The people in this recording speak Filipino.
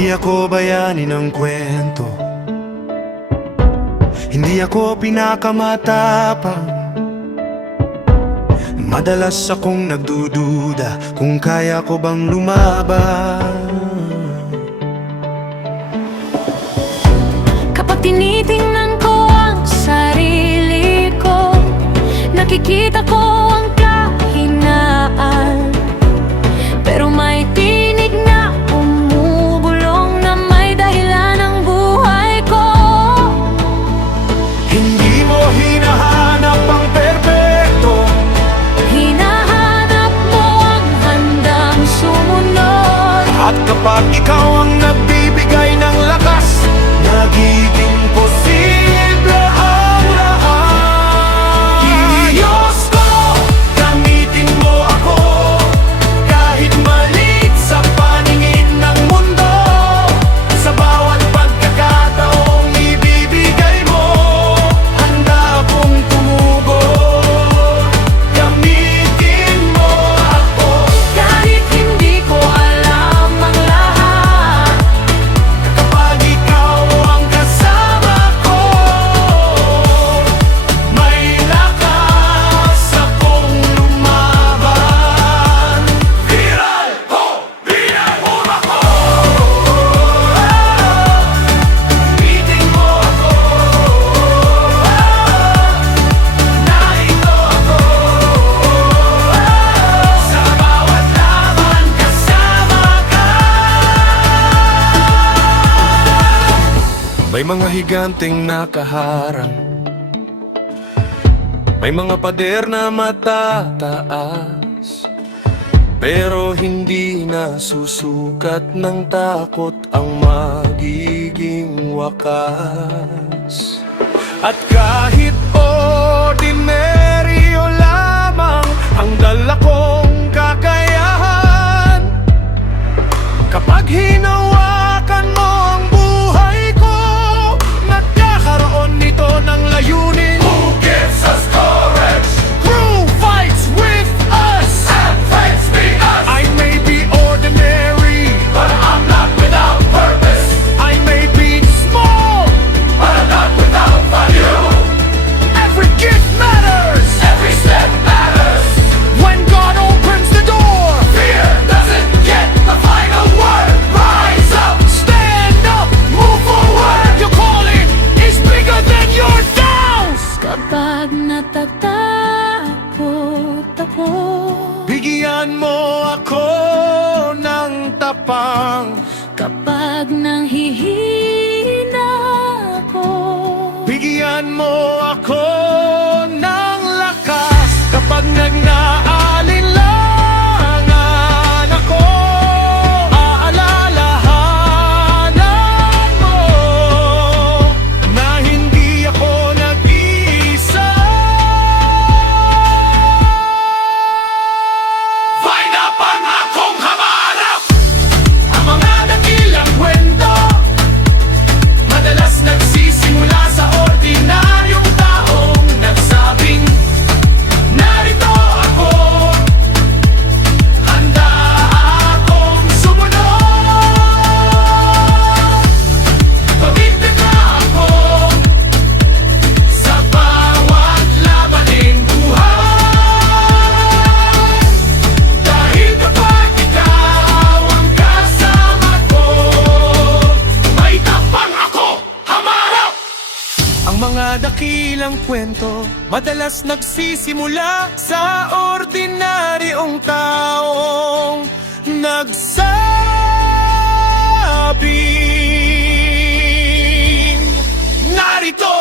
Hindi ako bayani ng kwento, hindi ako pinakamatapang. Madalas akong nagdududa kung kaya ko bang lumaban. Kapag tinitingnan ko ang sarili ko, nakikita ko ang kahinaan. Pero may tinig na umubulong na may dahilan ang buhay ko. Hindi mo hinahanap ang perpekto, Hinahanap mo ang handang sumunod. at kapag ikaw ang nagbibigay ng lakas, nagiging posible ang lahat. Diyos ko, gamitin mo ako kahit maliit sa paningin ng mundo. Sa bawat pagkakataong ibibigay mo, handa akong tumugon. Gamitin mo ako Kahit hindi ko alam ang lahat, kapag ikaw ang kasama ko. May lakas akong lumaban. Viral ko, binabura ko. Biting mo ako, narito ako. Sa bawat laban kasama ka. May mga higanteng nakaharang, may mga pader na matataas, pero hindi na susukat ng takot ang magiging wakas. At kahit ordinaryo lamang ang dala kong kakayahan, kapag hinawakan mo ang buhay ko, nagkakaroon nito ng layunin. Who gives us courage? Who fights with us? And fights me us. I may be ordinary, but I'm not without purpose. I may be small, but I'm not without value. Every gift matters. Every step matters. When God opens the door, fear doesn't get the final word. Rise up, stand up, move forward. Your calling is bigger than your doubts. kapag natatakot ako, Bigyan mo ako ng tapang, kapag nanghihina ako, bigyan mo ako ng lakas. Kapag nagnaalinlangan ako, aalalahanan mo na hindi ako nag-iisa. Find up ang akong hamarap. Ang mga dakilang kwento madalas nagsisimula sa ordinaryong taong nagsabing, narito ako, handa akong sumunod. Pabibigla ako sa bawat labaning buhay. Dahil kapag ikaw ang kasama ko, may tapang ako hamarap. Ang mga dakilang kwento madalas nagsisimula sa ordinaryong taong nagsabing, narito